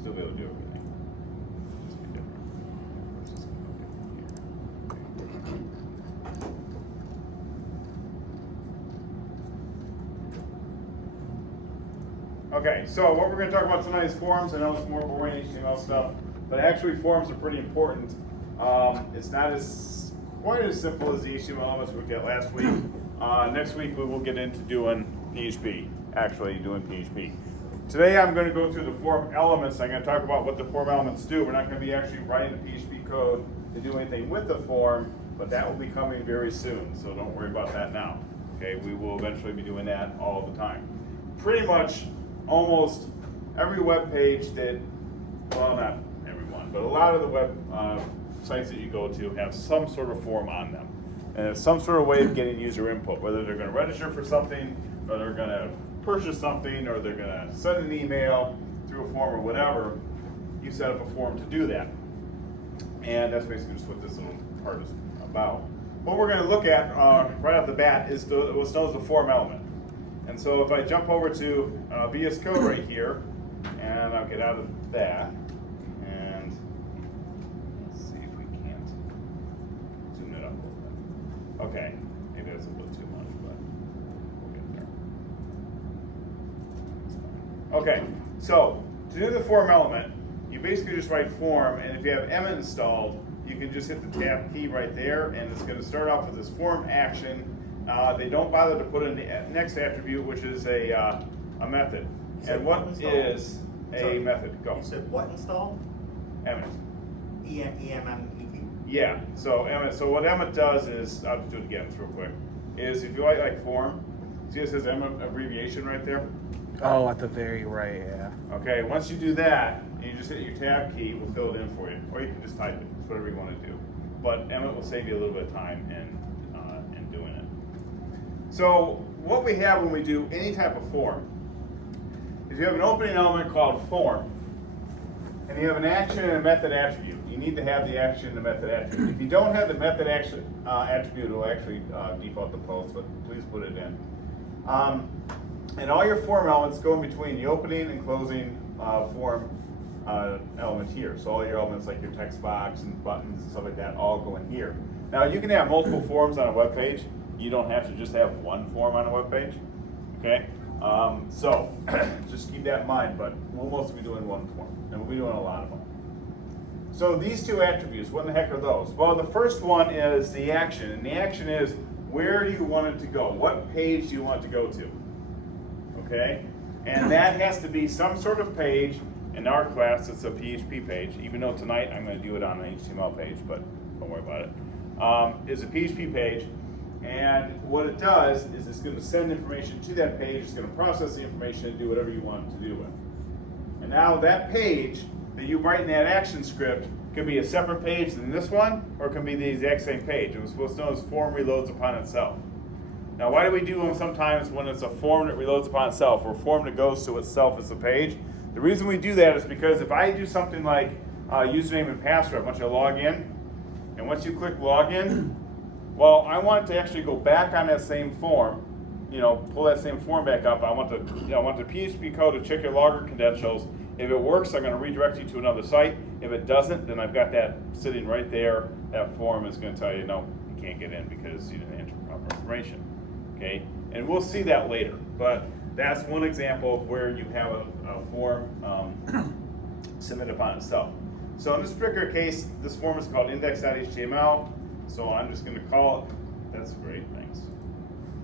still be able to do everything. This will be different. Okay, so what we're going to talk about tonight is forms. I know it's more boring HTML stuff, but actually forms are pretty important. It's not quite as simple as the HTML elements we looked at last week. Next week we will get into doing PHP, actually doing PHP. Today I'm going to go through the form elements. I'm going to talk about what the form elements do. We're not going to be actually writing the PHP code to do anything with the form, but that will be coming very soon, so don't worry about that now. Okay, we will eventually be doing that all the time. Pretty much almost every web page that, well, not everyone, but a lot of the web sites that you go to have some sort of form on them. And it's some sort of way of getting user input, whether they're going to register for something, or they're going to purchase something, or they're going to send an email through a form or whatever. You set up a form to do that. And that's basically just what this little part is about. What we're going to look at right off the bat is what's known as the form element. And so if I jump over to VS Code right here, and I'll get out of that, and let's see if we can't zoom it up a little bit. Okay, maybe that's a little too much, but we'll get there. Okay, so to do the form element, you basically just write form, and if you have Emmet installed, you can just hit the tab key right there, and it's going to start off with this form action. They don't bother to put in the next attribute, which is a method. And what is a method? Go. You said what installed? Emmet. E-M-M-E-T? Yeah. So Emmet. So what Emmet does is, I'll just do it again real quick. Is if you like form, see it says Emmet abbreviation right there. Oh, at the very right, yeah. Okay. Once you do that, you just hit your tab key. We'll fill it in for you, or you can just type it. It's whatever you want to do. But Emmet will save you a little bit of time in doing it. So what we have when we do any type of form is you have an opening element called form, and you have an action and a method attribute. You need to have the action and the method attribute. If you don't have the method action attribute, it will actually default to false, but please put it in. And all your form elements go in between the opening and closing form element here. So all your elements like your text box and buttons and stuff like that all go in here. Now you can have multiple forms on a web page. You don't have to just have one form on a web page, okay? So just keep that in mind, but we'll mostly be doing one form, and we'll be doing a lot of them. So these two attributes, what in the heck are those? Well, the first one is the action, and the action is where do you want it to go? What page do you want it to go to, okay? And that has to be some sort of page. In our class, it's a PHP page, even though tonight I'm going to do it on an HTML page, but don't worry about it. It's a PHP page. And what it does is it's going to send information to that page, it's going to process the information and do whatever you want it to do with. And now that page that you write in that action script could be a separate page than this one, or it can be the exact same page. It was what's known as form reloads upon itself. Now why do we do them sometimes when it's a form that reloads upon itself, or a form that goes to itself as a page? The reason we do that is because if I do something like username and password, I want you to log in, and once you click login, well, I want it to actually go back on that same form, pull that same form back up. I want the PHP code to check your login credentials. If it works, I'm going to redirect you to another site. If it doesn't, then I've got that sitting right there. That form is going to tell you, no, you can't get in because you didn't enter proper information. Okay, and we'll see that later. But that's one example of where you have a form submitted upon itself. So in this particular case, this form is called index.html. So I'm just going to call it, that's great, thanks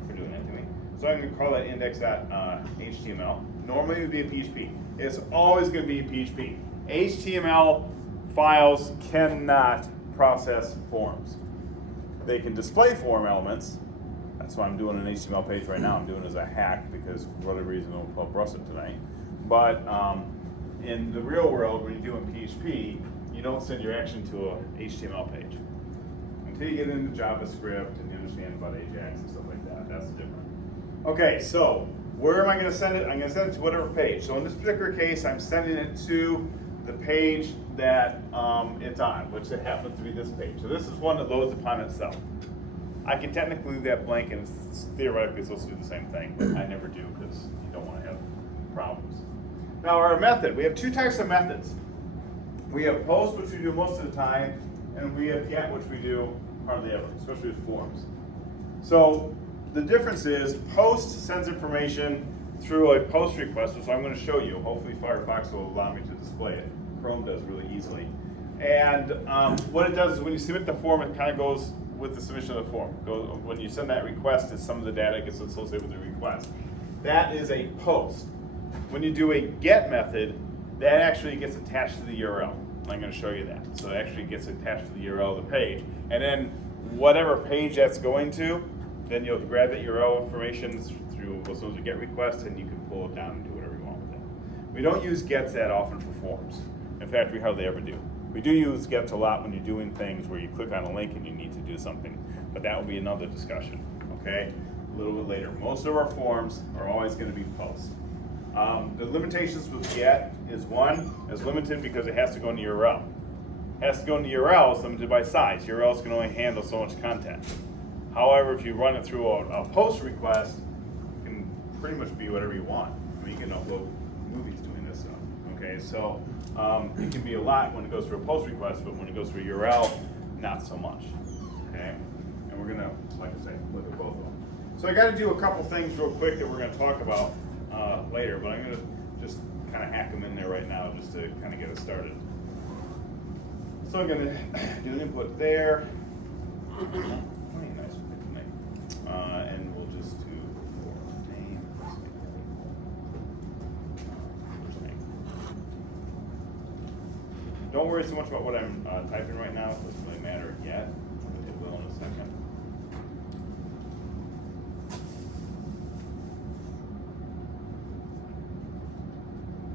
for doing that to me. So I'm going to call that index.html. Normally it would be a PHP. It's always going to be a PHP. HTML files cannot process forms. They can display form elements. That's why I'm doing an HTML page right now. I'm doing it as a hack because for whatever reason it'll help Russet tonight. But in the real world, when you're doing PHP, you don't send your action to a HTML page. Until you get into JavaScript and you understand about Ajax and stuff like that. That's different. Okay, so where am I going to send it? I'm going to send it to whatever page. So in this particular case, I'm sending it to the page that it's on, which it happens to be this page. So this is one that loads upon itself. I can technically leave that blank and it's theoretically supposed to do the same thing, but I never do because you don't want to have problems. Now our method, we have two types of methods. We have post, which we do most of the time, and we have get, which we do hardly ever, especially with forms. So the difference is post sends information through a post request, which I'm going to show you. Hopefully Firefox will allow me to display it. Chrome does really easily. And what it does is when you submit the form, it kind of goes with the submission of the form. When you send that request, it's some of the data gets associated with the request. That is a post. When you do a get method, that actually gets attached to the URL. I'm going to show you that. So it actually gets attached to the URL of the page. And then whatever page that's going to, then you'll grab that URL information through what's known as a get request, and you can pull it down and do whatever you want with it. We don't use gets that often for forms. In fact, we hardly ever do. We do use gets a lot when you're doing things where you click on a link and you need to do something, but that will be another discussion, okay? A little bit later. Most of our forms are always going to be post. The limitations with get is one, is limited because it has to go in the URL. It has to go in the URL, it's limited by size. URLs can only handle so much content. However, if you run it through a post request, it can pretty much be whatever you want. I mean, you can upload movies doing this stuff. Okay, so it can be a lot when it goes through a post request, but when it goes through a URL, not so much. Okay, and we're gonna, like I say, look at both of them. So I got to do a couple things real quick that we're going to talk about later, but I'm going to just kind of hack them in there right now just to kind of get us started. So I'm going to do an input there. And we'll just do for name. Don't worry so much about what I'm typing right now. It doesn't really matter yet. It will in a second.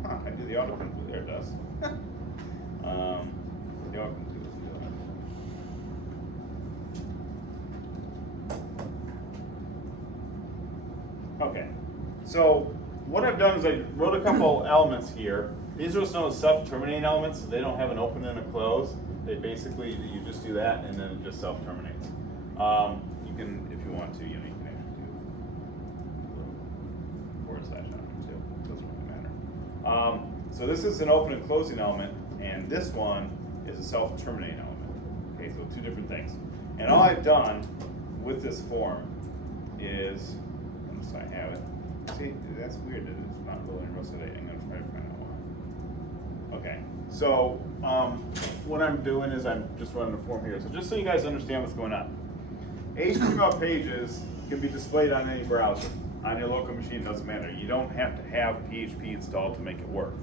Huh, I do the autocomplete there, it does. The autocomplete is good. Okay, so what I've done is I wrote a couple elements here. These are what's known as self-terminating elements. So they don't have an open and a close. They basically, you just do that and then it just self-terminates. You can, if you want to, you can actually do forward slash on it too. It doesn't really matter. So this is an open and closing element, and this one is a self-terminating element. Okay, so two different things. And all I've done with this form is, so I have it. See, that's weird that it's not loading Rust 8. I'm going to try to find out why. Okay, so what I'm doing is I'm just running the form here. So just so you guys understand what's going on. HTML pages can be displayed on any browser. On your local machine, doesn't matter. You don't have to have PHP installed to make it work.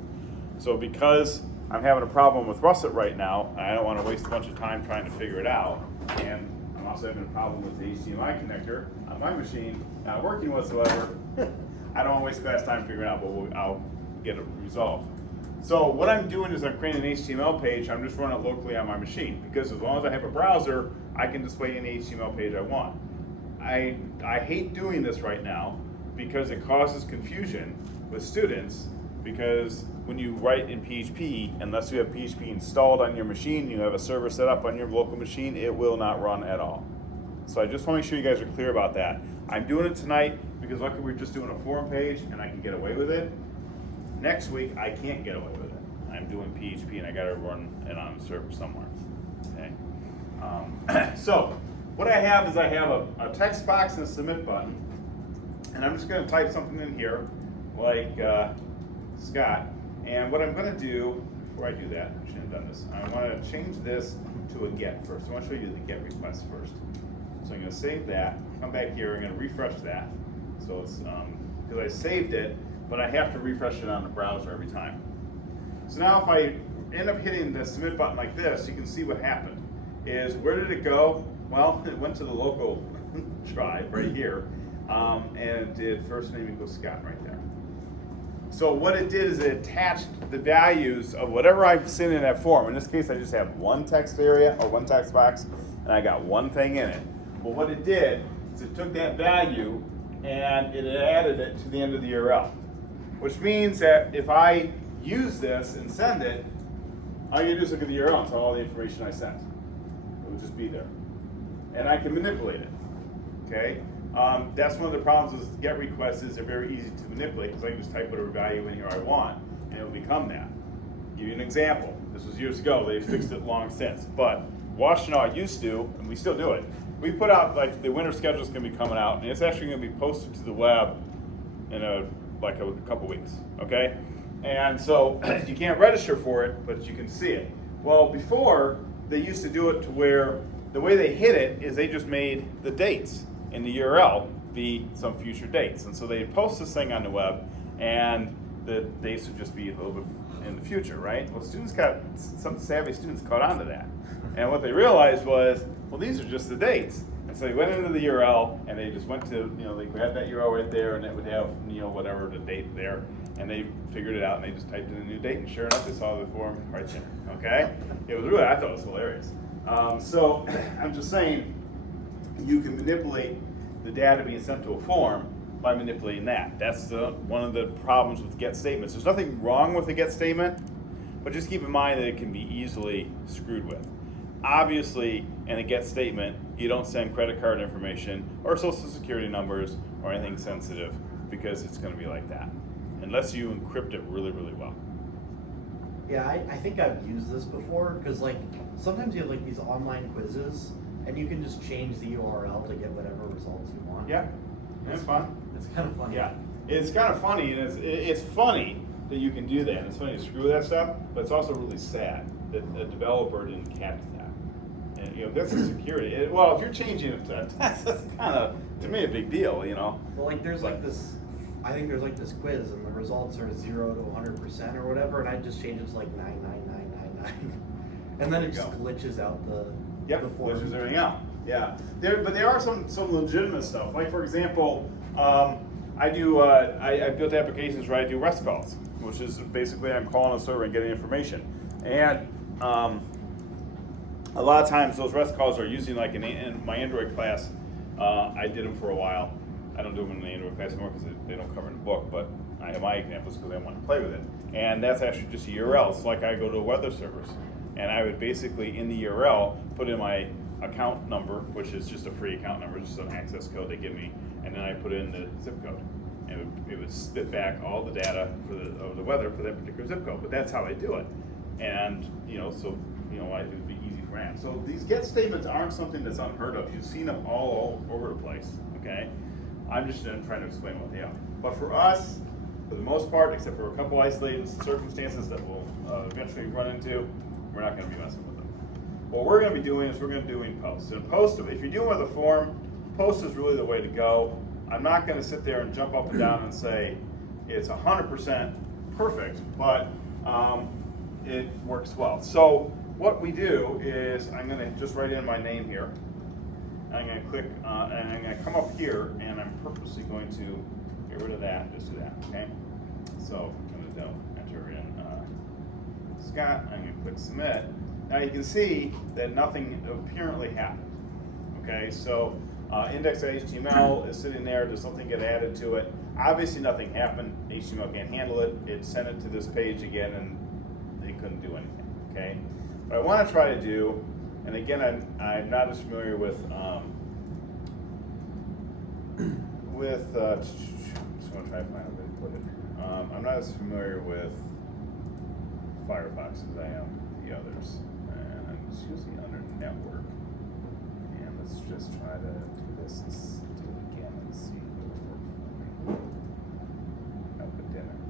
So because I'm having a problem with Russet right now, and I don't want to waste a bunch of time trying to figure it out, and I'm also having a problem with the HDMI connector on my machine not working whatsoever, I don't want to waste fast time figuring it out, but I'll get it resolved. So what I'm doing is I'm creating an HTML page. I'm just running it locally on my machine, because as long as I have a browser, I can display any HTML page I want. I hate doing this right now because it causes confusion with students, because when you write in PHP, unless you have PHP installed on your machine, you have a server set up on your local machine, it will not run at all. So I just want to make sure you guys are clear about that. I'm doing it tonight because luckily we're just doing a forum page and I can get away with it. Next week, I can't get away with it. I'm doing PHP and I got to run it on a server somewhere. Okay. So what I have is I have a text box and a submit button, and I'm just going to type something in here like Scott. And what I'm going to do, before I do that, I shouldn't have done this. I want to change this to a get first. I want to show you the get request first. So I'm going to save that, come back here, I'm going to refresh that. So it's, because I saved it, but I have to refresh it on the browser every time. So now if I end up hitting the submit button like this, you can see what happened. Is, where did it go? Well, it went to the local drive right here, and it did first name equals Scott right there. So what it did is it attached the values of whatever I'm sending in that form. In this case, I just have one text area or one text box, and I got one thing in it. But what it did is it took that value and it added it to the end of the URL, which means that if I use this and send it, all you do is look at the URL and tell all the information I sent. It would just be there. And I can manipulate it, okay? That's one of the problems with get requests is they're very easy to manipulate because I can just type whatever value in here I want. and it'll become that. Give you an example. This was years ago. They fixed it long since. But Washtenaw used to, and we still do it. We put out, like, the winter schedule is going to be coming out, and it's actually going to be posted to the web in a couple weeks. Okay, and so you can't register for it, but you can see it. Well, before they used to do it to where the way they hid it is they just made the dates in the URL be some future dates, and so they post this thing on the web, and the dates would just be a little bit in the future, right? Well, some savvy students caught on to that, and what they realized was, well, these are just the dates. And so they went into the URL, and they just went to, they grabbed that URL right there, and it would have, whatever the date there, and they figured it out, and they just typed in a new date, and sure enough, they saw the form right there, okay? It was really, I thought it was hilarious. So I'm just saying, you can manipulate the data being sent to a form by manipulating that. That's one of the problems with get statements. There's nothing wrong with a get statement, but just keep in mind that it can be easily screwed with. Obviously, in a get statement, you don't send credit card information or social security numbers or anything sensitive, because it's going to be like that, unless you encrypt it really, really well. Yeah, I think I've used this before, because like sometimes you have like these online quizzes and you can just change the URL to get whatever results you want. Yeah, it's fun. It's kind of funny. Yeah, it's kind of funny, and it's funny that you can do that. It's funny to screw that stuff, but it's also really sad that a developer didn't catch that. And that's a security. Well, if you're changing it to that's kind of, to me, a big deal. Well, like there's like this, I think there's like this quiz, and the results are 0 to 100% or whatever, and I just change it to like 99999, and then it just glitches out the form. Glitches everything out. Yeah, but there are some legitimate stuff. Like, for example, I built applications where I do REST calls, which is basically I'm calling a server and getting information. And a lot of times those REST calls are using, like in my Android class, I did them for a while. I don't do them in the Android class anymore because they don't cover in the book, but I have my examples because I want to play with it. And that's actually just a URL. It's like I go to weather servers, and I would basically, in the URL, put in my account number, which is just a free account number, just an access code they give me, and then I put in the zip code. And it would spit back all the data of the weather for that particular zip code. But that's how I do it. And, it would be easy for me. So these get statements aren't something that's unheard of. You've seen them all over the place, okay? I'm just trying to explain what they are. But for us, for the most part, except for a couple isolated circumstances that we'll eventually run into, we're not going to be messing with them. What we're going to be doing is we're going to be doing posts. And post, if you're dealing with a form, post is really the way to go. I'm not going to sit there and jump up and down and say it's 100% perfect, but it works well. So what we do is I'm going to just write in my name here. I'm going to click, and I'm going to come up here, and I'm purposely going to get rid of that and just do that, okay? So I'm going to enter in Scott. I'm going to click submit. Now you can see that nothing apparently happened, okay? So index.html is sitting there. Does something get added to it? Obviously nothing happened. HTML can't handle it. It sent it to this page again, and they couldn't do anything, okay? What I want to try to do, and again, I'm not as familiar with just want to try to find a way to put it. I'm not as familiar with Firefox as I am the others, and I'm just using under network. And let's just try to do this and do it again and see if it will work for me. Nope, it didn't.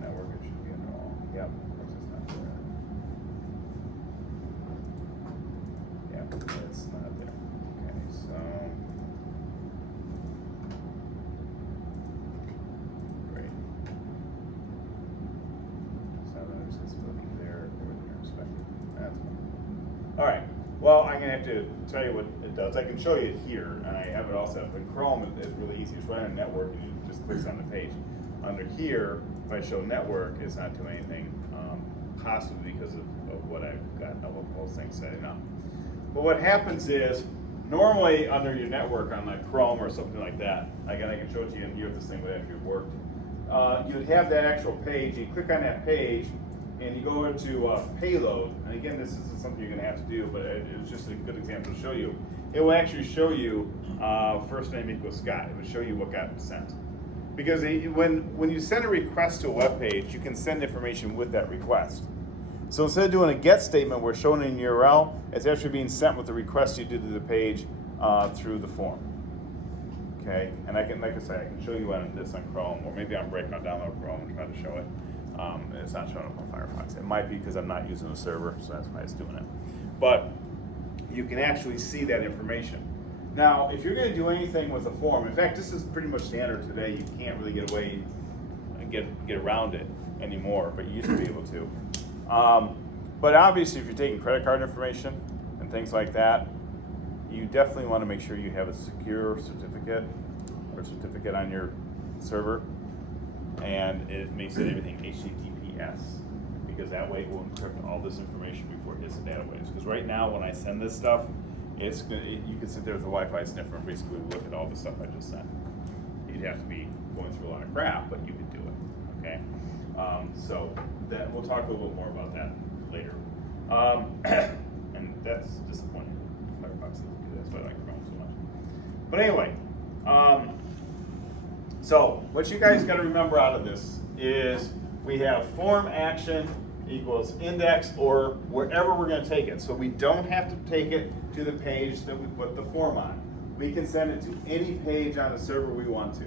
Network, it should be under all. Yep, of course it's not there. Yep, it's not there. Okay, so great. So there's this movie there, everything you're expecting. That's fine. All right. Well, I'm gonna have to tell you what it does. I can show you it here, and I have it all set up. In Chrome, it's really easy. It's right on network, and it just clicks on the page. Under here, if I show network, it's not doing anything, possibly because of what I've got a whole thing setting up. But what happens is, normally under your network on like Chrome or something like that, again, I can show it to you in here if this thing would actually work. You'd have that actual page. You click on that page, and you go into payload. And again, this isn't something you're going to have to do, but it was just a good example to show you. It will actually show you first name equals Scott. It would show you what got sent. Because when you send a request to a web page, you can send information with that request. So instead of doing a get statement where showing in URL, it's actually being sent with the request you did to the page through the form. Okay, and I can, like I said, I can show you on this on Chrome, or maybe I'm breaking on download Chrome and trying to show it. And it's not showing up on Firefox. It might be because I'm not using the server, so that's why it's doing it. But you can actually see that information. Now, if you're going to do anything with a form, in fact, this is pretty much standard today. You can't really get away and get around it anymore, but you used to be able to. But obviously, if you're taking credit card information and things like that, you definitely want to make sure you have a secure certificate or certificate on your server, and it makes it everything HTTPS, because that way it will encrypt all this information before it hits the database. Because right now, when I send this stuff, you can sit there with a Wi-Fi sniffer and basically look at all the stuff I just sent. You'd have to be going through a lot of crap, but you could do it. Okay, so that we'll talk a little bit more about that later. And that's disappointing. Firefox doesn't do that. That's why I like Chrome so much. But anyway, so what you guys got to remember out of this is we have form action equals index or wherever we're going to take it. So we don't have to take it to the page that we put the form on. We can send it to any page on the server we want to.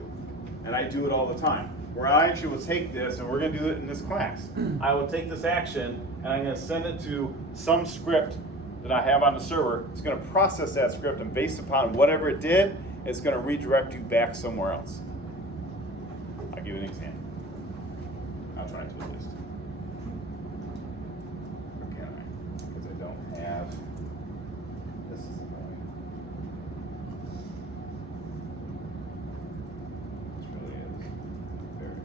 And I do it all the time. Where I actually will take this, and we're going to do it in this class. I will take this action and I'm going to send it to some script that I have on the server. It's going to process that script, and based upon whatever it did, it's going to redirect you back somewhere else. I'll give you an example. I'll try to at least. Or can I? Because I don't have. This is annoying. This really is very annoying.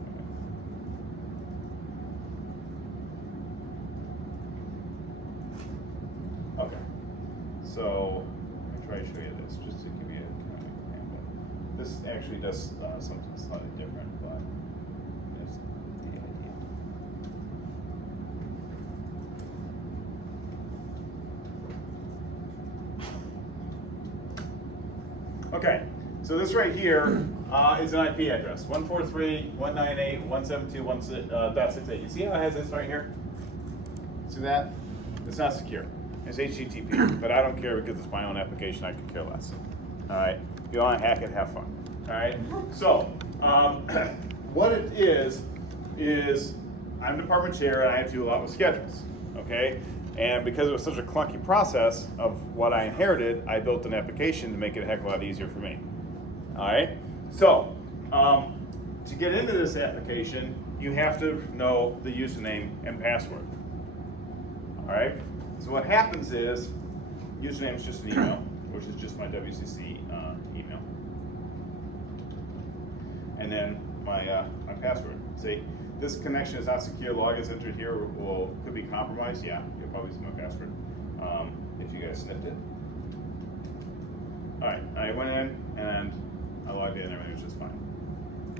Okay. So let me try to show you this, just to give you a kind of example. This actually does something slightly different, but that's the idea. Okay, so this right here is an IP address, 143.198.172.1.68. You see how it has this right here? See that? It's not secure. It's HTTP, but I don't care because it's my own application. I could care less. All right, if you want to hack it, have fun. All right. So, what it is I'm department chair and I have to do a lot with schedules. Okay, and because it was such a clunky process of what I inherited, I built an application to make it a heck of a lot easier for me. All right. So, to get into this application, you have to know the username and password. All right. So what happens is, username is just an email, which is just my WCC email, and then my password. See, this connection is not secure. Logins entered here could be compromised. Yeah, you'll probably see my password if you guys sniffed it. All right, I went in and I logged in. Everything was just fine.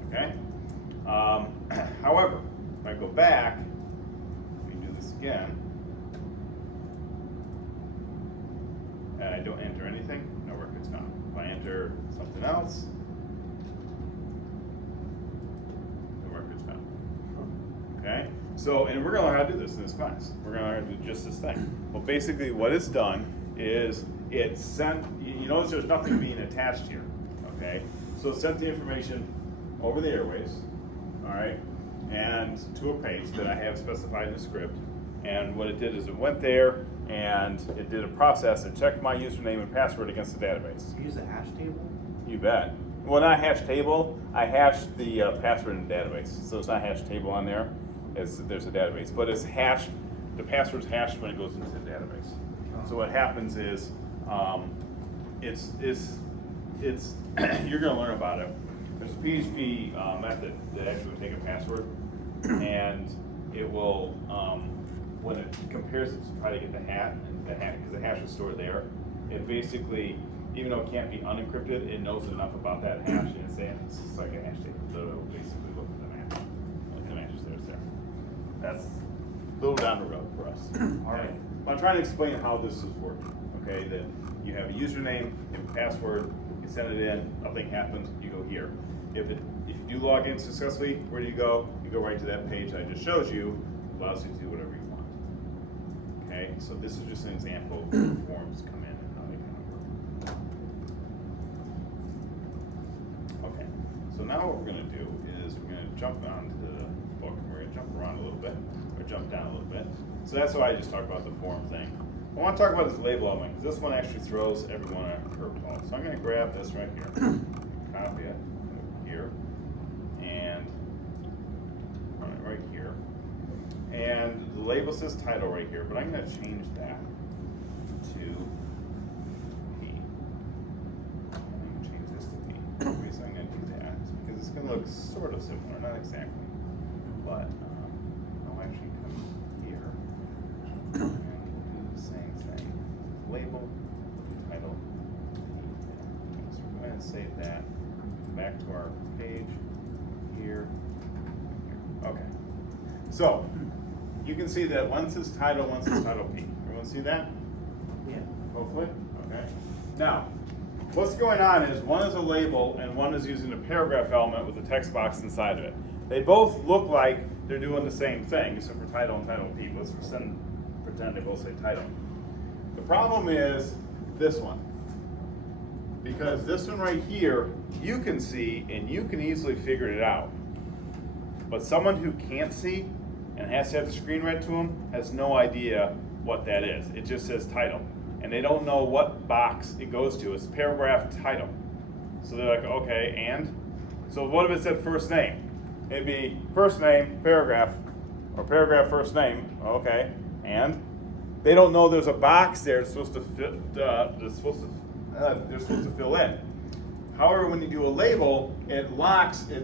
Okay. However, if I go back, let me do this again. And I don't enter anything, no record's gone. If I enter something else, the record's gone. Okay? So, and we're gonna learn how to do this in this class. We're gonna learn how to do just this thing. Well, basically what it's done is it sent, you notice there's nothing being attached here, okay? So it sent the information over the airways, all right, and to a page that I have specified in the script. And what it did is it went there and it did a process. It checked my username and password against the database. You use a hash table? You bet. Well, not hash table. I hashed the password in the database. So it's not hash table on there. There's a database, but it's hashed. The password's hashed when it goes into the database. So what happens is, it's you're going to learn about it. There's a PHP method that actually will take a password and it will. When it compares it to try to get the hash, because the hash is stored there, it basically, even though it can't be unencrypted, it knows enough about that hash, and it's saying it's like a hash table, so it'll basically look for the match. Like the match is there, it's there. That's a little down the road for us. All right. I'm trying to explain how this is working. Okay, that you have a username and password, you send it in, nothing happens, you go here. If you you do log in successfully, where do you go? You go right to that page I just showed you, allows you to do whatever you want. Okay, so this is just an example of where forms come in and how they kind of work. Okay, so now what we're going to do is we're going to jump onto the book, and we're going to jump around a little bit, or jump down a little bit. So that's why I just talked about the form thing. I want to talk about this label element, because this one actually throws everyone a curveball. So I'm going to grab this right here, copy it here, and run it right here. And the label says title right here, but I'm going to change that to P. I'm going to change this to P. The reason I'm going to do that is because it's going to look sort of similar, not exactly, but I'll actually come here and do the same thing. Label, title, P. So we're going to save that. Back to our page here. Okay. So you can see that one says title, one says title P. Everyone see that? Yeah. Hopefully. Okay. Now, what's going on is one is a label and one is using a paragraph element with a text box inside of it. They both look like they're doing the same thing, except for title and title P. Let's pretend they both say title. The problem is this one. Because this one right here, you can see and you can easily figure it out. But someone who can't see and has to have the screen read to them has no idea what that is. It just says title. And they don't know what box it goes to. It's paragraph title. So they're like, okay, and? So what if it said first name? It'd be first name, paragraph, or paragraph first name, okay, and? They don't know there's a box there that's supposed to fit, they're supposed to fill in. However, when you do a label, it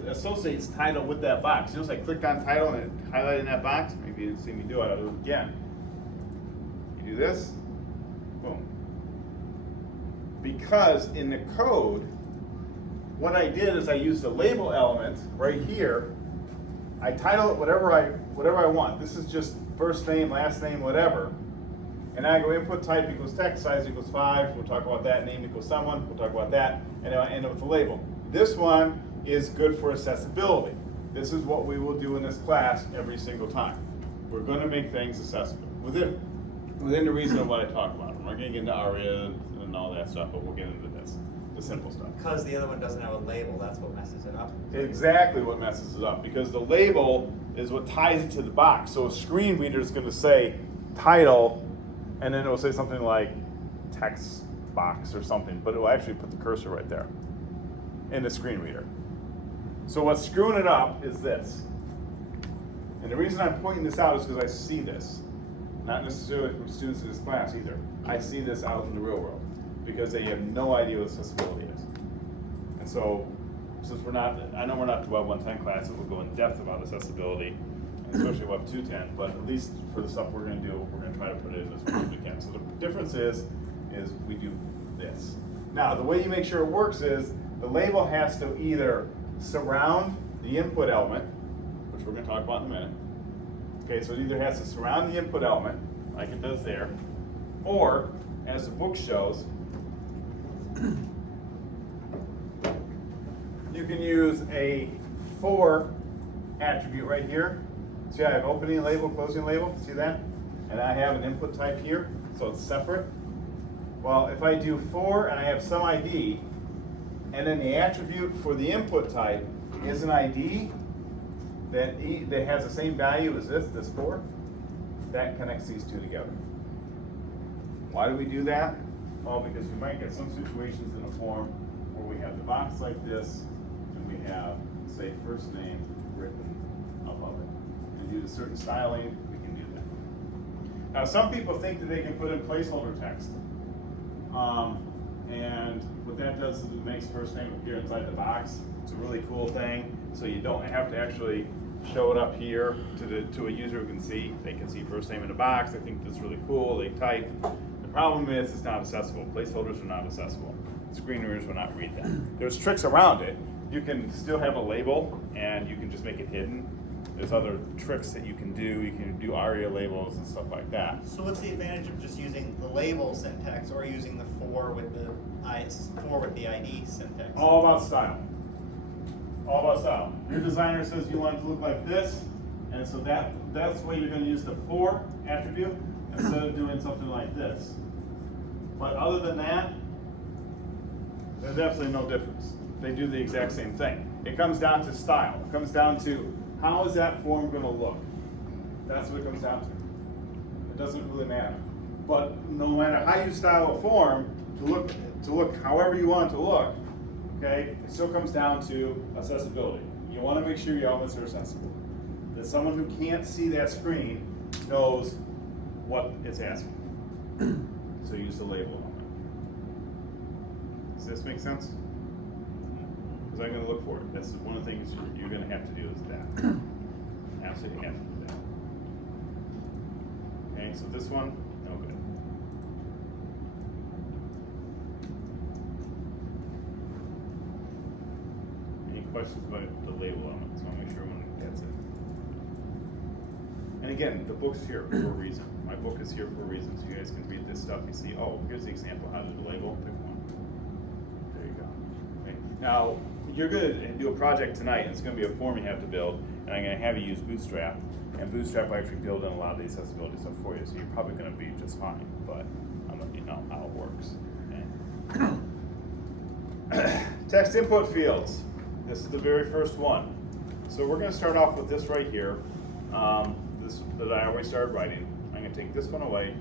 associates title with that box. You notice I clicked on title and it highlighted in that box? Maybe you didn't see me do it, I'll do it again. You do this, boom. Because in the code, what I did is I used the label element right here. I title it whatever I want. This is just first name, last name, whatever. And I go input type equals text, size equals 5. We'll talk about that. Name equals someone. We'll talk about that. And then I end up with a label. This one is good for accessibility. This is what we will do in this class every single time. We're going to make things accessible within the reason of what I talk about. We're not getting into ARIA and all that stuff, but we'll get into this, the simple stuff. Because the other one doesn't have a label, that's what messes it up. Exactly what messes it up, because the label is what ties it to the box. So a screen reader is going to say title, and then it will say something like text box or something, but it will actually put the cursor right there in the screen reader. So what's screwing it up is this. And the reason I'm pointing this out is because I see this. Not necessarily from students in this class either. I see this out in the real world because they have no idea what accessibility is. And so, since I know we're not to Web 110 classes, we'll go in depth about accessibility, especially Web 210, but at least for the stuff we're going to do, we're going to try to put it in as much as we can. So the difference is we do this. Now, the way you make sure it works is the label has to either surround the input element, which we're going to talk about in a minute. Okay, so it either has to surround the input element, like it does there, or, as the book shows, you can use a for attribute right here. See, I have opening label, closing label, see that? And I have an input type here, so it's separate. Well, if I do for and I have some ID, and then the attribute for the input type is an ID that has the same value as this for, that connects these two together. Why do we do that? Well, because you might get some situations in a form where we have the box like this, and we have, say, first name written above it. And due to certain styling, we can do that. Now, some people think that they can put in placeholder text. And what that does is it makes first name appear inside the box. It's a really cool thing. So you don't have to actually show it up here to a user who can see. They can see first name in the box. They think that's really cool. They type. The problem is it's not accessible. Placeholders are not accessible. Screen readers will not read that. There's tricks around it. You can still have a label and you can just make it hidden. There's other tricks that you can do. You can do ARIA labels and stuff like that. So what's the advantage of just using the label syntax or using the for with the ID syntax? All about style. all about style. Your designer says you want it to look like this, and so that's why you're going to use the for attribute instead of doing something like this. But other than that, there's absolutely no difference. They do the exact same thing. It comes down to style. It comes down to how is that form going to look. That's what it comes down to. It doesn't really matter. But no matter how you style a form to look however you want it to look, okay, it still comes down to accessibility. You want to make sure your elements are accessible. That someone who can't see that screen knows what it's asking. So use the label element. Does this make sense? Because I'm going to look for it. That's one of the things you're going to have to do is that. Absolutely have to do that. Okay, so this one, no good. Any questions about the label element? So I'll make sure everyone gets it. And again, the book's here for a reason. My book is here for a reason, so you guys can read this stuff. You see, oh, here's the example. How to do the label? Pick one. There you go. Okay. Now, you're going to do a project tonight, and it's going to be a form you have to build, and I'm going to have you use Bootstrap, and Bootstrap will actually build in a lot of the accessibility stuff for you, so you're probably going to be just fine, but I'm going to let you know how it works. Okay. Text input fields. This is the very first one. So we're going to start off with this right here, this that I always started writing. I'm going to take this one away,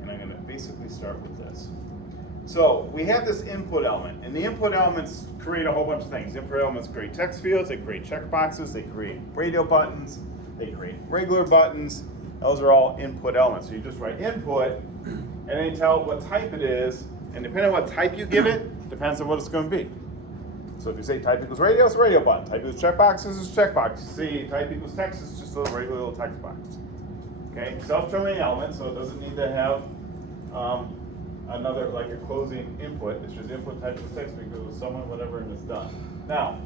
and I'm going to basically start with this. So we have this input element, and the input elements create a whole bunch of things. Input elements create text fields, they create checkboxes, they create radio buttons, they create regular buttons. Those are all input elements. So you just write input, and then you tell it what type it is, and depending on what type you give it, depends on what it's going to be. So if you say type equals radio, it's a radio button. Type equals checkboxes, it's a checkbox. You see type equals text, it's just a regular little text box. Okay, self-terminating element, so it doesn't need to have another, like a closing input. It's just input type of text because someone, whatever, and it's done. Now,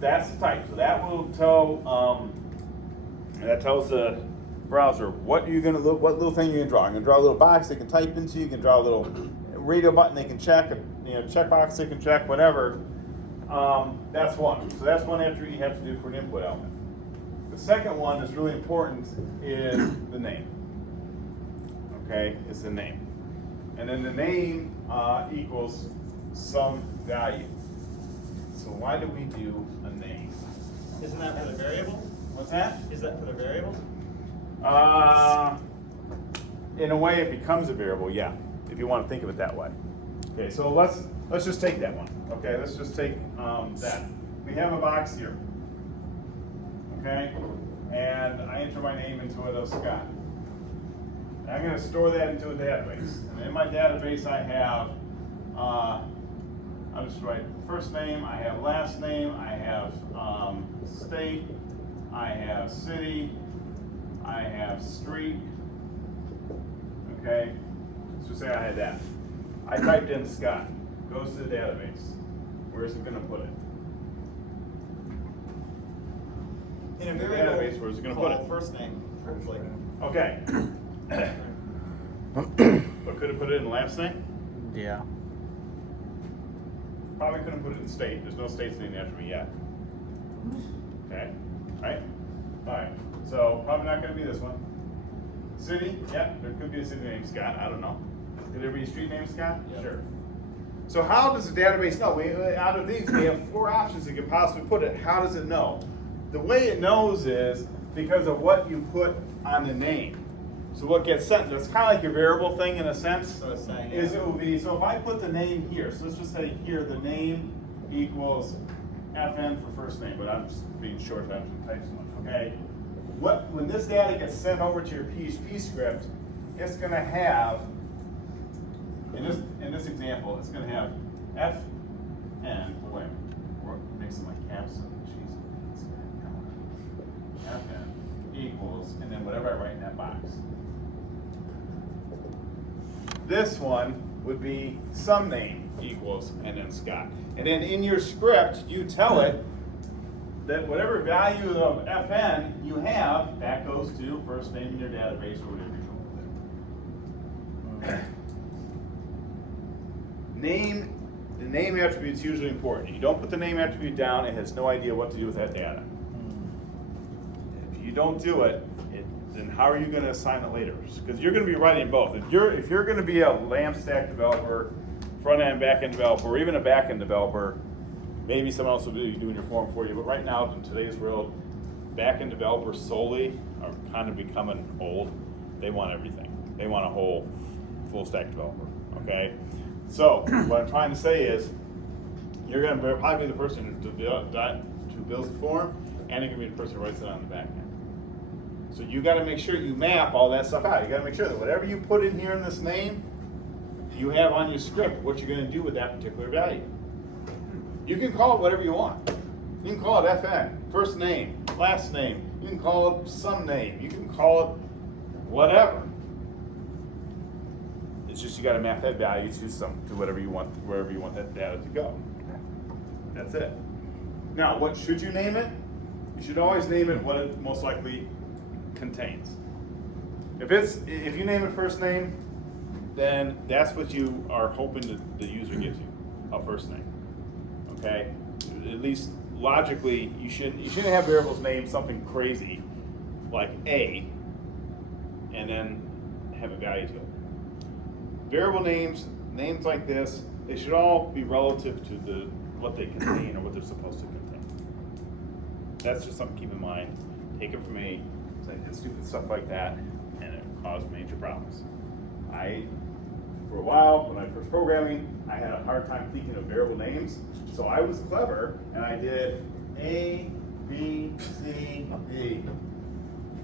that's the type. So that will tell, that tells the browser what you're going to look, what little thing you're going to draw. You're going to draw a little box they can type into. You can draw a little radio button they can check, checkbox they can check, whatever. That's one. So that's one attribute you have to do for an input element. The second one that's really important is the name. Okay, it's the name. And then the name equals some value. So why do we do a name? Isn't that for the variable? What's that? Is that for the variable? In a way, it becomes a variable, yeah, if you want to think of it that way. Okay, so let's just take that one. Okay, let's just take that. We have a box here. Okay, and I enter my name into it as Scott. And I'm going to store that into a database. And in my database, I have, I'll just write first name, I have last name, I have state, I have city, I have street. Okay, let's just say I had that. I typed in Scott, goes to the database. Where's it going to put it? In a The variable database, where's it going to put called it? first name. Like, Okay. But could it put it in last name? Yeah. Probably couldn't put it in state. There's no states named after me yet. Okay, right? All right, so probably not going to be this one. City, yeah, there could be a city named Scott. I don't know. Could there be a street named Scott? Yep. Sure. So how does the database know? Out of these, we have 4 options it could possibly put it. How does it know? The way it knows is because of what you put on the name. So what gets sent, that's kind of like your variable thing in a sense, so it's saying, is it will be, so if I put the name here, so let's just say here the name equals FN for first name, but I'm just being short, I don't type so much, okay? When this data gets sent over to your PHP script, it's going to have, in this example, it's going to have FN, wait, we're mixing my caps and cheese. FN equals, and then whatever I write in that box. This one would be some name equals and then Scott. And then in your script, you tell it that whatever value of FN you have, that goes to first name in your database or whatever you're doing with it. Name the name attribute is usually important. You don't put the name attribute down, it has no idea what to do with that data. If you don't do it, then how are you going to assign it later? Because you're going to be writing both. If you're going to be a LAMP stack developer, front end, back end developer, or even a back end developer, maybe someone else will be doing your form for you. But right now, in today's world, back end developers solely are kind of becoming old. They want everything. They want a whole full stack developer. Okay. So what I'm trying to say is, you're going to probably be the person who builds the form, and you're going to be the person who writes it on the back end. So you got to make sure you map all that stuff out. You got to make sure that whatever you put in here in this name, you have on your script what you're going to do with that particular value. You can call it whatever you want. You can call it FN, first name, last name. You can call it some name. You can call it whatever. It's just you got to map that value to whatever you want, wherever you want that data to go. That's it. Now, what should you name it? You should always name it what it most likely contains. If you name it first name, then that's what you are hoping that the user gives you, a first name. Okay? At least logically, you shouldn't have variables named something crazy like A, and then have a value to it. Variable names like this, they should all be relative to what they contain or what they're supposed to contain. That's just something to keep in mind. Take it from me. I did stupid stuff like that, and it caused major problems. For a while, when I was first programming, I had a hard time thinking of variable names, so I was clever, and I did A, B, C, D.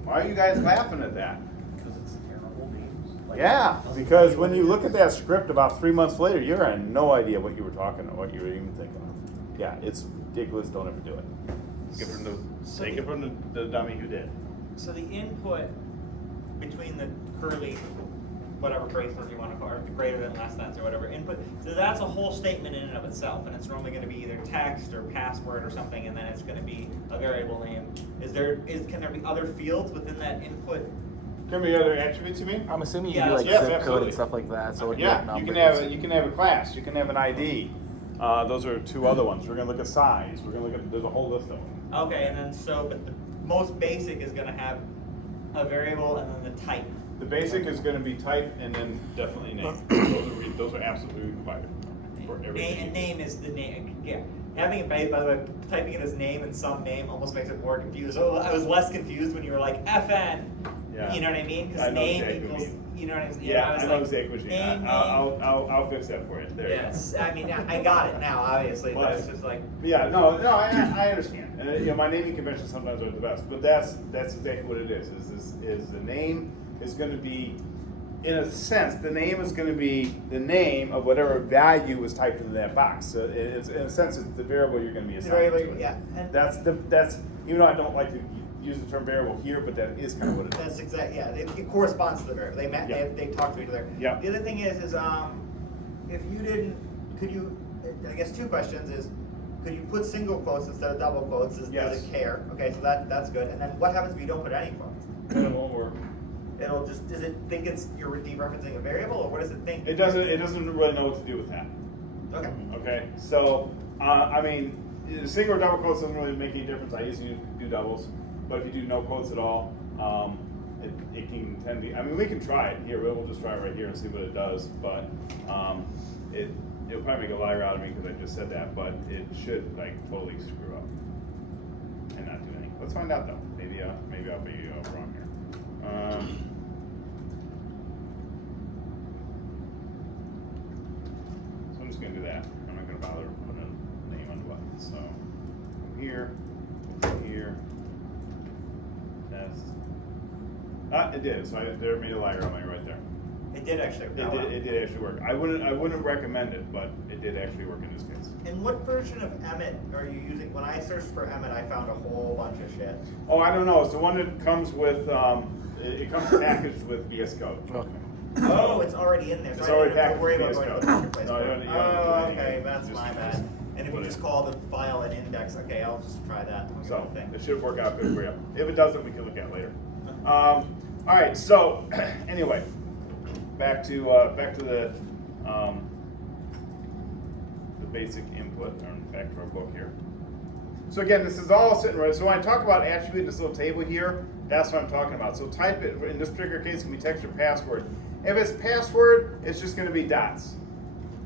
Why are you guys laughing at that? Because it's terrible names. Like, Yeah, because when you look at that script about 3 months later, you had no idea what you were talking or what you were even thinking of. Yeah, it's ridiculous. Don't ever do it. Take it from the dummy who did. So the input between the curly, whatever braces you want to call it, greater than, less than, or whatever input, so that's a whole statement in and of itself, and it's normally going to be either text or password or something, and then it's going to be a variable name. Can there be other fields within that input? Can there be other attributes, you mean? I'm assuming you Yeah, do like yes, zip code absolutely. and stuff like that. So it Yeah, like you can numbers. have a class. You can have an ID. Those are two other ones. We're going to look at size. We're going to look at. There's a whole list of them. Okay, and then but the most basic is going to have a variable and then the type. The basic is going to be type and then definitely name. Those are absolutely required for everything. And name is the name. Yeah. Having it, by the way, typing it as name and some name almost makes it more confused. Oh, I was less confused when you were like FN. Yeah. You know what I mean? I Because know name exactly what equals. you mean. You know what I mean? Yeah, was I know like, exactly what you mean. name, I'll fix that for you. There Yes, I mean I got it now, obviously, but But- it's just like. Yeah, no, I understand. My naming conventions sometimes are the best, but that's exactly what it is. Is the name is going to be, in a sense, the name is going to be the name of whatever value is typed into that box. So it's, in a sense, it's the variable you're going to be assigned to it. Yeah. And That's even though I don't like to use the term variable here, but that is kind of what it is. that's exactly, yeah, it corresponds to the variable. Yeah. They talk to each other. Yeah. The other thing is if you didn't, could you, I guess two questions is, could you put single quotes instead of double quotes? Does Yes. it care? Okay, so that's good. And then what happens if you don't put any quotes? It won't work. It'll just, does it think you're dereferencing a variable, or what does it think? It doesn't really know what to do with that. Okay. Okay, so I mean, single or double quotes doesn't really make any difference. I usually do doubles, but if you do no quotes at all, it can tend to. I mean, we can try it here. We'll just try it right here and see what it does. But it'll probably make a liar out of me because I just said that. But it should like totally screw up and not do anything. Let's find out though. Maybe I'll be wrong here. So I'm just gonna do that. I'm not gonna bother putting a name on the button. So here, test. It did. So there made a liar on me right there. It did actually. It did actually work. I wouldn't recommend it, but it did actually work in this case. And what version of Emmet are you using? When I searched for Emmet, I found a whole bunch of shit. Oh, I don't know. It's the one that comes with. It comes packaged with VS Code. Okay. Oh, it's already in there. So It's I already don't have to packaged worry with about VS going to Code. the marketplace. No, you don't do Oh, anything. okay, that's Just- my bad. just And if put we it. just call the file an index, okay, I'll just try that. So thing. it should work out good for you. If it doesn't, we can look at it later. All right. So anyway, back to the basic input, or back to our book here. So again, this is all sitting right. So when I talk about attribute in this little table here, that's what I'm talking about. So type it, in this particular case, it can be text or password. If it's password, it's just gonna be dots.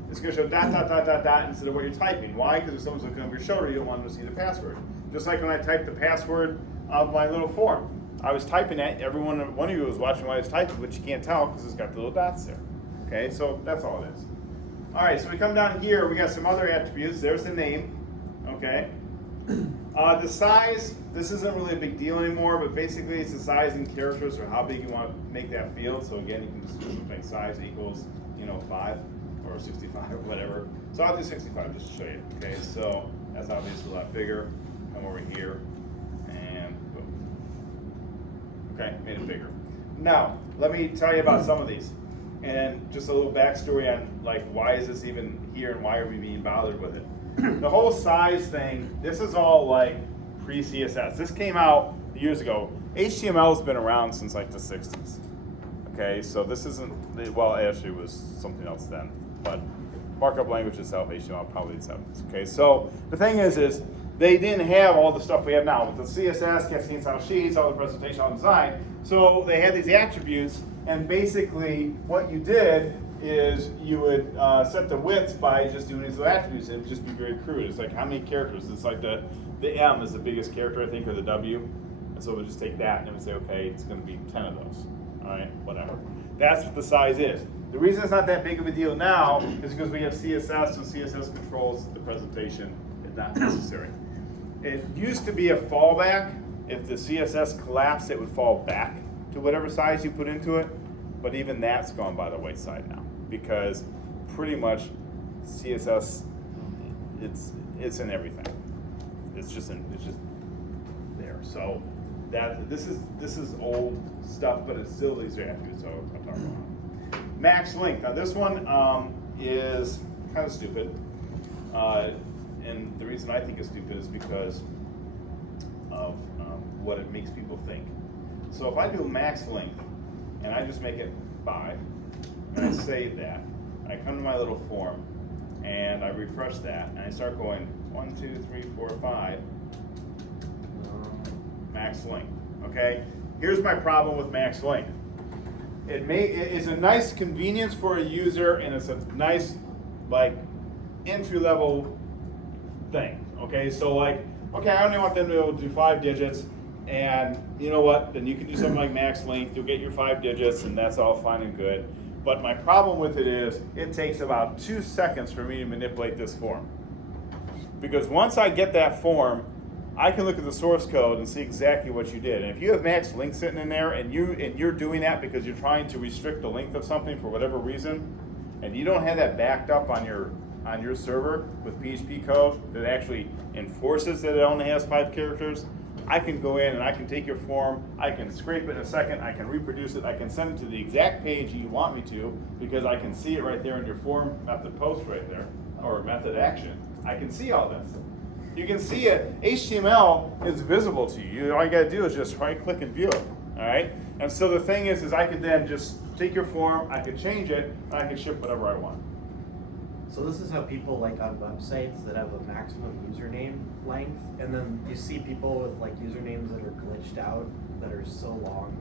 It's gonna show dot, dot, dot, dot, dot instead of what you're typing. Why? Because if someone's looking over your shoulder, you don't want them to see the password. Just like when I typed the password of my little form. I was typing that, one of you was watching while I was typing, but you can't tell because it's got the little dots there. Okay, so that's all it is. All right, so we come down here, we got some other attributes. There's the name, okay? The size, this isn't really a big deal anymore, but basically it's the size in characters or how big you want to make that field. So again, you can just do something size equals, 5 or 65 or whatever. So I'll do 65 just to show you, okay? So that's obviously a lot bigger. Come over here and boom. Okay, made it bigger. Now, let me tell you about some of these. And just a little backstory on like why is this even here and why are we being bothered with it. The whole size thing, this is all like pre-CSS. This came out years ago. HTML has been around since like the 60s. Okay, so this isn't, well actually it was something else then, but markup language itself, HTML probably the 70s. Okay, so the thing is they didn't have all the stuff we have now with the CSS, cascading style sheets, all the presentation, all the design. So they had these attributes, and basically what you did is you would set the width by just doing these little attributes. It would just be very crude. It's like how many characters? It's like the M is the biggest character, I think, or the W. And so we'll just take that and it would say, okay, it's going to be 10 of those. All right, whatever. That's what the size is. The reason it's not that big of a deal now is because we have CSS, and CSS controls the presentation. It's not necessary. It used to be a fallback. If the CSS collapsed, it would fall back to whatever size you put into it. But even that's gone by the wayside now, because pretty much CSS, it's in everything. It's just there. So this is old stuff, but it's still these attributes. So I'm talking about max length. Now this one is kind of stupid, and the reason I think it's stupid is because of what it makes people think. So if I do max length, and I just make it 5, and I save that, I come to my little form, and I refresh that, and I start going 1, 2, 3, 4, 5, max length, okay? Here's my problem with max length. It is a nice convenience for a user, and it's a nice, like, entry-level thing, okay? So like, okay, I only want them to be able to do 5 digits, and you know what, then you can do something like max length, you'll get your 5 digits, and that's all fine and good. But my problem with it is, it takes about 2 seconds for me to manipulate this form. Because once I get that form, I can look at the source code and see exactly what you did. And if you have max length sitting in there, and you're doing that because you're trying to restrict the length of something for whatever reason, and you don't have that backed up on your server with PHP code that actually enforces that it only has 5 characters, I can go in and I can take your form, I can scrape it in a second, I can reproduce it, I can send it to the exact page you want me to, because I can see it right there in your form method post right there, or method action. I can see all this. You can see it. HTML is visible to you. All you gotta do is just right click and view it, all right? And so the thing is I could then just take your form, I could change it, and I can ship whatever I want. So this is how people like on websites that have a maximum username length, and then you see people with like usernames that are glitched out that are so long.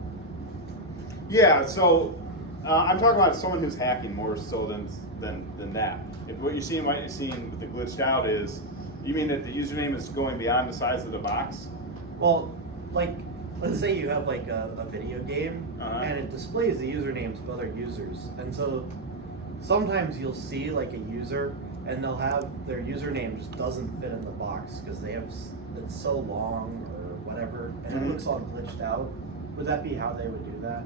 Yeah, so I'm talking about someone who's hacking more so than that. If what you're seeing with the glitched out is, you mean that the username is going beyond the size of the box? Well, like let's say you have like a video game and it displays the usernames of other users, and so sometimes you'll see like a user and they'll have their username just doesn't fit in the box because it's so long or whatever, and it looks all glitched out. Would that be how they would do that?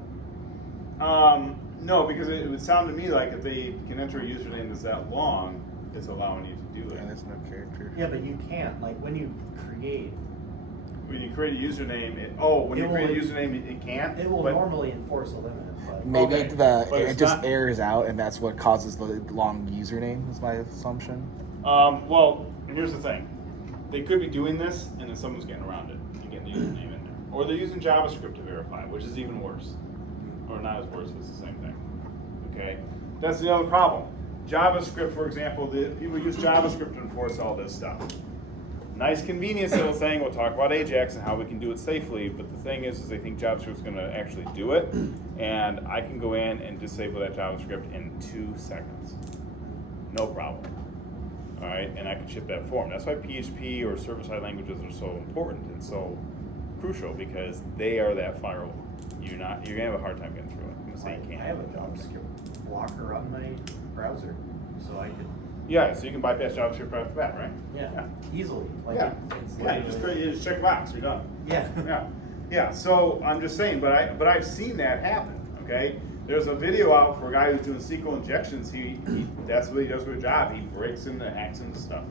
No, because it would sound to me like if they can enter a username that's that long, it's allowing you to do it. Yeah, there's no character. Yeah, but you can't. Like when you create a username, it can't? It will normally enforce a limit. But Maybe it just errors out, and that's what causes the long username, is my assumption. Well, here's the thing. They could be doing this, and then someone's getting around it and getting the username in there. Or they're using JavaScript to verify, which is even worse. Or not as worse, it's the same thing. Okay? That's the other problem. JavaScript, for example, people use JavaScript to enforce all this stuff. Nice convenience little thing. We'll talk about Ajax and how we can do it safely. But the thing is I think JavaScript's going to actually do it, and I can go in and disable that JavaScript in 2 seconds, no problem. All right, and I can ship that form. That's why PHP or server-side languages are so important and so crucial, because they are that firewall. You're gonna have a hard time getting through it. I'm gonna say you can't. I have a JavaScript blocker on my browser, so I could. Yeah, so you can bypass JavaScript right off the bat, right? Yeah, easily. Like Yeah. it's Yeah, you just check a box, you're done. Yeah. Yeah. So I'm just saying, but I've seen that happen. Okay, there's a video out for a guy who's doing SQL injections. He that's what he does for a job. He breaks into hacks into stuff,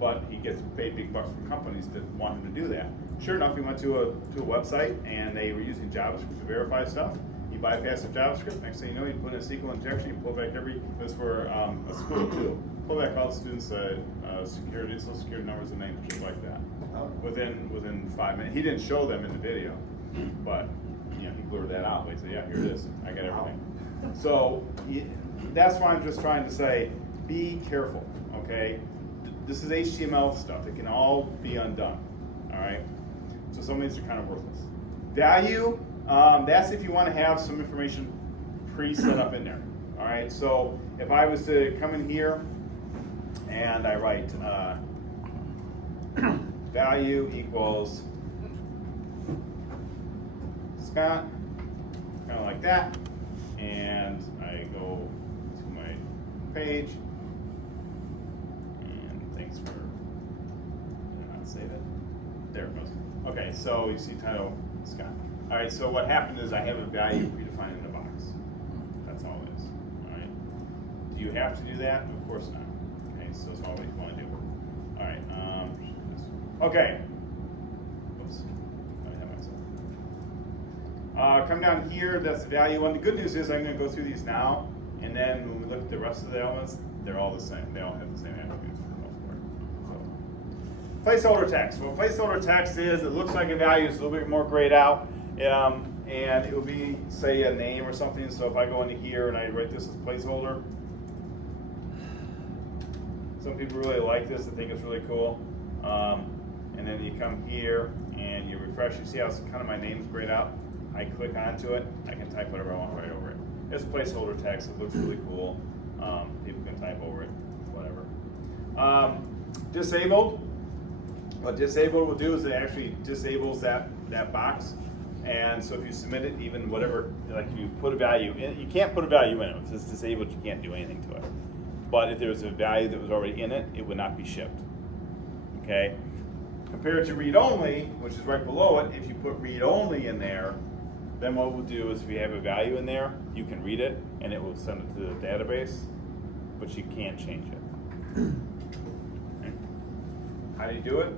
but he gets paid big bucks from companies that want him to do that. Sure enough, he went to a website and they were using JavaScript to verify stuff. He bypassed the JavaScript. Next thing you know, he put in a SQL injection. He pulled back it was for a school too. Pull back all the students' security, social security numbers and names, just like that. Within 5 minutes. He didn't show them in the video, but he blurred that out. He said, "Yeah, here it is. I got everything." So that's why I'm just trying to say, be careful. Okay, this is HTML stuff. It can all be undone. All right. So some of these are kind of worthless. Value. That's if you want to have some information pre-set up in there. All right. So if I was to come in here and I write value equals Scott, kind of like that, and I go to my page, and thanks for not say that. There it goes. Okay, so you see title Scott. All right, so what happened is I have a value predefined in the box. That's all it is. All right. Do you have to do that? Of course not. Okay, so it's not what you want to do. All right. Okay. Oops. I have myself. Come down here. That's the value one. The good news is I'm going to go through these now, and then when we look at the rest of the elements, they're all the same. They all have the same attributes for the most part. So, placeholder text. What placeholder text is, it looks like a value. It's a little bit more grayed out, and it will be, say, a name or something. So if I go into here and I write this as placeholder. Some people really like this. I think it's really cool. And then you come here and you refresh. You see how it's kind of my name's grayed out? I click onto it. I can type whatever I want right over it. It's placeholder text. It looks really cool. People can type over it, whatever. Disabled. What disabled will do is it actually disables that box. And so if you submit it, even whatever, like you put a value in, you can't put a value in it. If it's disabled, you can't do anything to it. But if there was a value that was already in it, it would not be shipped. Okay? Compared to read-only, which is right below it, if you put read-only in there, then what we'll do is if you have a value in there, you can read it, and it will send it to the database, but you can't change it. Okay. How do you do it?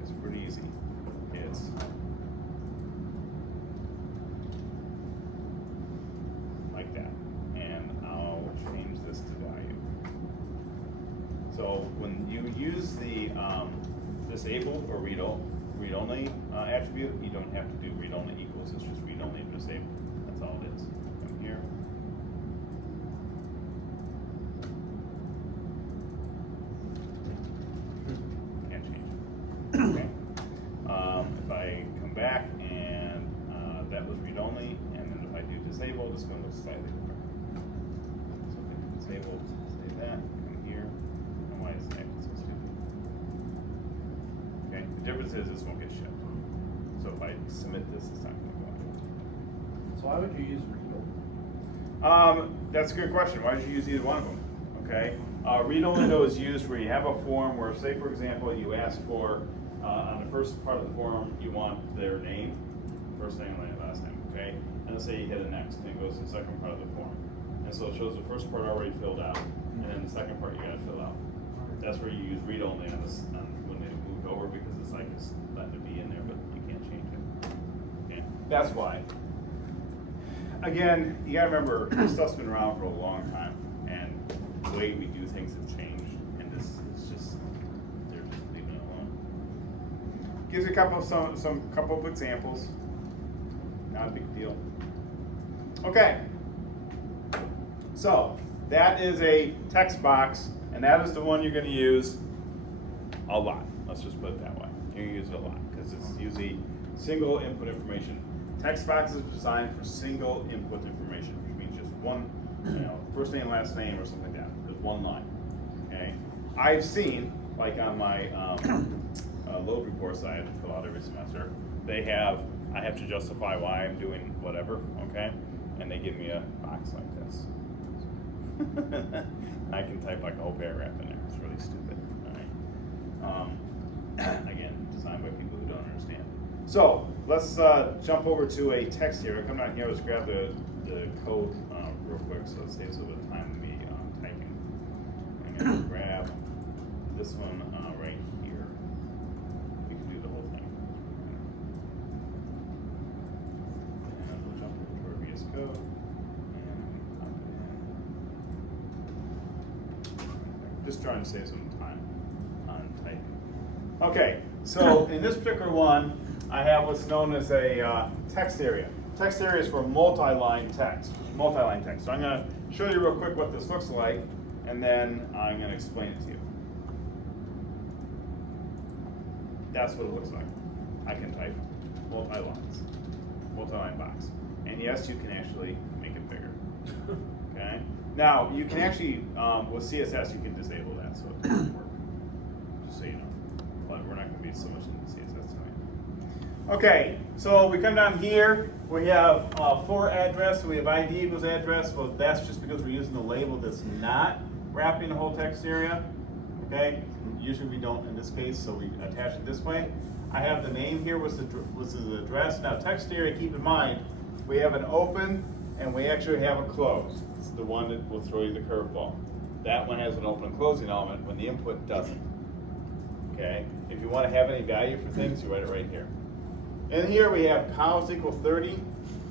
It's pretty easy. It's like that. And I'll change this to value. So when you use the disabled or read-only attribute, you don't have to do read-only equals. It's just read-only and disabled. That's all it is. Come here. Can't change it. Okay. If I come back and that was read-only, and then if I do disabled, it's going to look slightly different. So if I do disabled, say that. Come here. And why is it acting so stupid? Okay. The difference is this won't get shipped. So if I submit this, it's not going to go out. So why would you use read-only? That's a good question. Why did you use either one of them? Okay. Read-only though is used where you have a form where, say for example, you ask for on the first part of the form you want their name, first name, last name. Okay. And let's say you hit a next, and it goes to the second part of the form. And so it shows the first part already filled out, and then the second part you got to fill out. That's where you use read-only on this when they moved over, because it's like it's letting it be in there, but you can't change it. Okay. That's why. Again, you gotta remember, this stuff's been around for a long time, and the way we do things have changed, and this is just, they're just leaving it alone. Gives you a couple of examples. Not a big deal. Okay. So, that is a text box, and that is the one you're going to use a lot. Let's just put it that way. You're going to use it a lot because it's usually single input information. Text boxes are designed for single input information, which means just one, first name, last name, or something like that. Just one line. Okay. I've seen, like on my load reports that I have to fill out every semester, I have to justify why I'm doing whatever. Okay, and they give me a box like this. I can type like a whole paragraph in there. It's really stupid. All right. Again, designed by people who don't understand. So let's jump over to a text here. I come down here. Let's grab the code real quick, so it saves a little bit of time with me typing. I'm gonna grab this one right here. We can do the whole thing. And we'll jump over to our VS Code. Just trying to save some time on typing. Okay, so in this particular one, I have what's known as a text area. Text area is for multi-line text. Multi-line text. So I'm going to show you real quick what this looks like, and then I'm going to explain it to you. That's what it looks like. I can type multi-lines, multi-line box. And yes, you can actually make it bigger. Okay. Now, you can actually, with CSS, you can disable that, so it doesn't work, just so you know. But we're not going to be so much into CSS tonight. Okay, so we come down here, we have for address, so we have ID equals address. Well, that's just because we're using the label that's not wrapping the whole text area. Okay, usually we don't in this case, so we attach it this way. I have the name here, what's the address. Now, text area, keep in mind, we have an open, and we actually have a close. It's the one that will throw you the curveball. That one has an open and closing element when the input doesn't. Okay? If you want to have any value for things, you write it right here. And here we have columns equal 30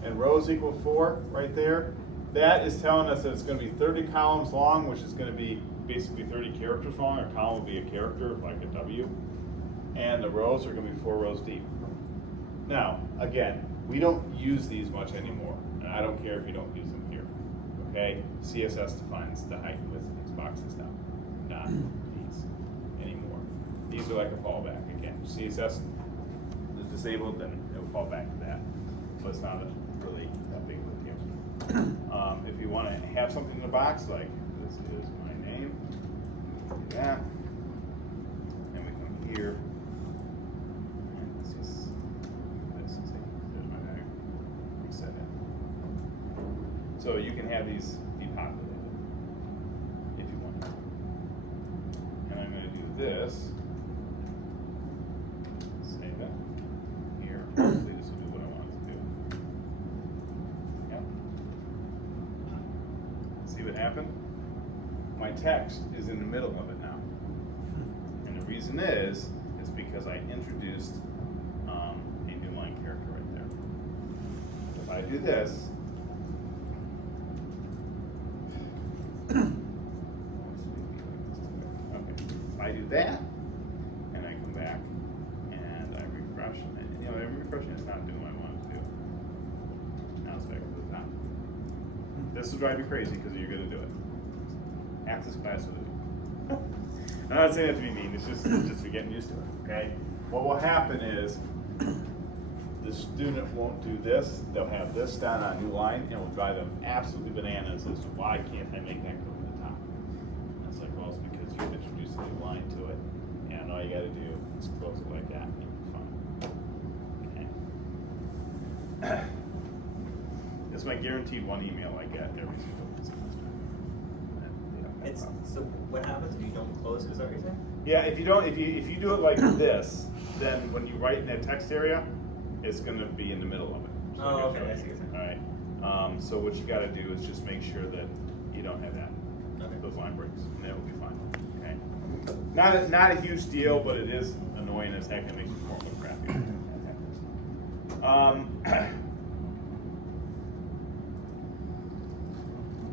and rows equal 4 right there. That is telling us that it's going to be 30 columns long, which is going to be basically 30 characters long. A column will be a character, like a W. And the rows are going to be 4 rows deep. Now, again, we don't use these much anymore. I don't care if you don't use them here, okay? CSS defines the height and width of these boxes now, not these anymore. These are like a fallback. Again, CSS is disabled, then it will fall back to that. But it's not really that big of a deal. If you want to have something in the box, like this is my name, do that, and we come here, and this is there's my bag, reset it. So you can have these depopulated if you want. And I'm going to do this. Save it. Here. Hopefully this will do what I want it to do. Yep. See what happened? My text is in the middle of it now. And the reason is because I introduced a new line character right there. If I do this, I do that, and I come back, and I refresh, and I'm refreshing, it's not doing what I want it to do. Now it's back to the top. This will drive you crazy because you're going to do it. Half this class will do it. I'm not saying that to be mean, it's just for getting used to it, okay? What will happen is, the student won't do this, they'll have this down on a new line, and it will drive them absolutely bananas as to why can't I make that go to the top? And it's like, well, it's because you've introduced a new line to it, and all you gotta do is close it like that, and it'll be fine. Okay. This is my guaranteed one email I get every single semester. So what happens if you don't close it, is that what you're saying? Yeah, if you do it like this, then when you write in that text area, it's going to be in the middle of it. So Oh, okay, I see what you're saying. All right. So what you got to do is just make sure that you don't have that, those line breaks, and that will be fine. Okay. Not a huge deal, but it is annoying as heck and makes your form look crappy.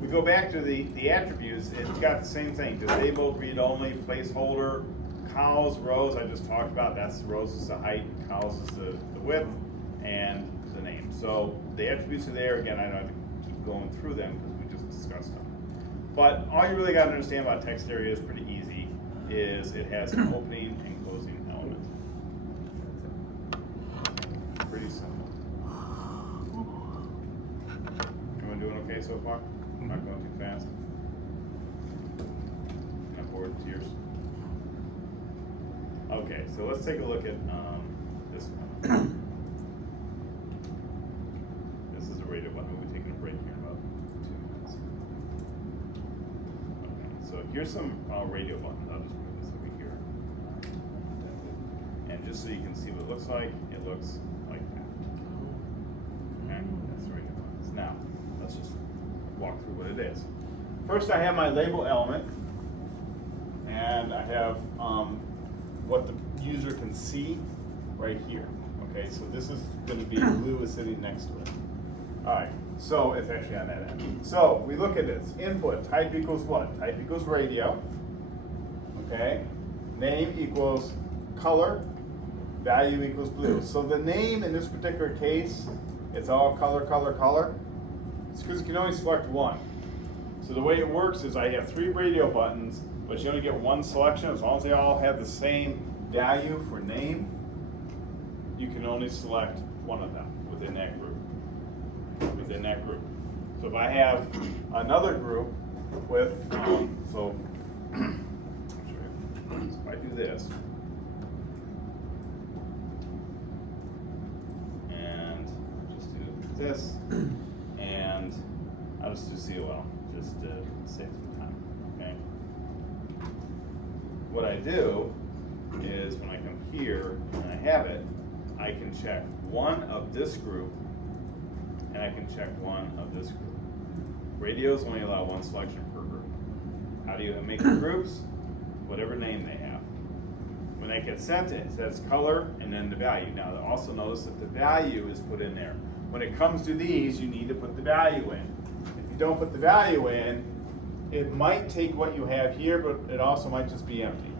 We go back to the attributes. It's got the same thing: disabled, read only, placeholder, cols, rows. I just talked about. That's rows is the height, cols is the width, and the name. So the attributes are there. Again, I don't have to keep going through them because we just discussed them. But all you really got to understand about text area is pretty easy. Is it has an opening and closing element. That's it. Pretty simple. Everyone doing okay so far? I'm not going too fast. Not bored with tears. Okay, so let's take a look at this one. This is a radio button. We'll be taking a break here in about 2 minutes. Okay, so here's some radio buttons. I'll just move this over here. And just so you can see what it looks like like that. Okay, that's the radio buttons. Now, let's just walk through what it is. First, I have my label element, and I have what the user can see right here. Okay, so this is going to be blue is sitting next to it. All right, so it's actually on that end. So we look at this. Input, type equals what? Type equals radio. Okay, name equals color, value equals blue. So the name in this particular case, it's all color, color, color. It's because you can only select one. So the way it works is I have 3 radio buttons, but you only get one selection. As long as they all have the same value for name, you can only select one of them within that group. So if I have another group with, so if I do this, and just do this, and I'll just do COL, just to save some time, okay? What I do is when I come here and I have it, I can check one of this group and I can check one of this group. Radios only allow one selection per group. How do you make the groups? Whatever name they have. When they get sent it says color and then the value. Now also notice that the value is put in there. When it comes to these, you need to put the value in. If you don't put the value in, it might take what you have here, but it also might just be empty.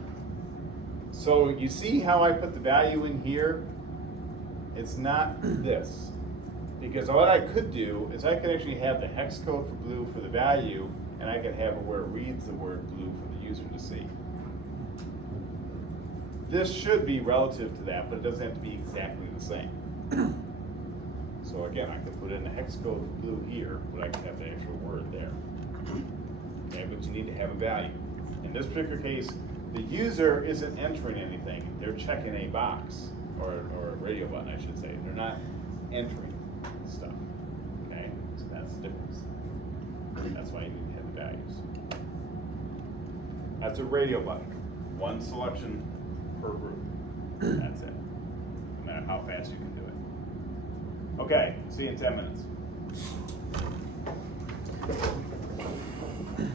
So you see how I put the value in here? It's not this. Because what I could do is I could actually have the hex code for blue for the value, and I could have it where it reads the word blue for the user to see. This should be relative to that, but it doesn't have to be exactly the same. So again, I could put in the hex code for blue here, but I could have the actual word there. Okay, but you need to have a value. In this particular case, the user isn't entering anything. They're checking a box, or a radio button, I should say. They're not entering stuff. Okay, so that's the difference. That's why you need to have the values. That's a radio button. One selection per group. That's it. No matter how fast you can do it. Okay, see you in 10 minutes.